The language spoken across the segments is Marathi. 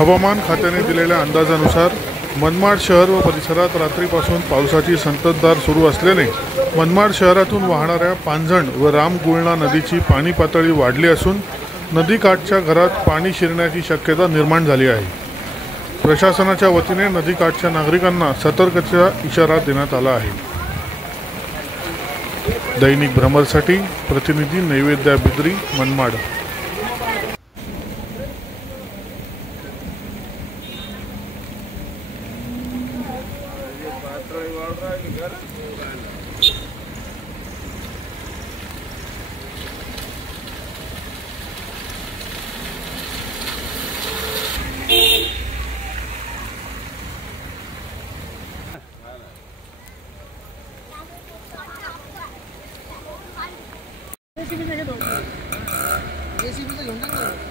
हवामान खात्याने दिलेल्या अंदाजानुसार मनमाड शहर व परिसरात रात्रीपासून पावसाची संततधार सुरू असल्याने मनमाड शहरातून वाहणाऱ्या पांझण व रामगुळणा नदीची पाणी पातळी वाढली असून नदीकाठच्या घरात पाणी शिरण्याची शक्यता निर्माण झाली आहे। प्रशासनाच्या वतीने नदीकाठच्या नागरिकांना सतर्कतेचा इशारा देण्यात आला आहे। दैनिक भ्रमरसाठी प्रतिनिधी नैवेद्या बिद्री, मनमाड।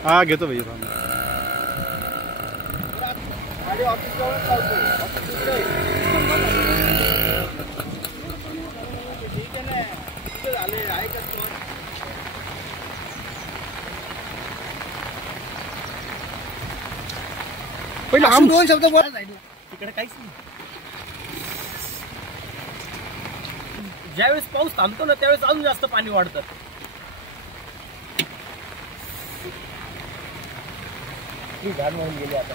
हाँ घेतो भैया पहिले आम दोन शब्द बोला जाईल तिकडे काहीच नाही। ज्यावेळेस पाऊस थांबतो ना त्यावेळेस अजून जास्त पाणी वाढतं। ही घाण होऊन गेली आता।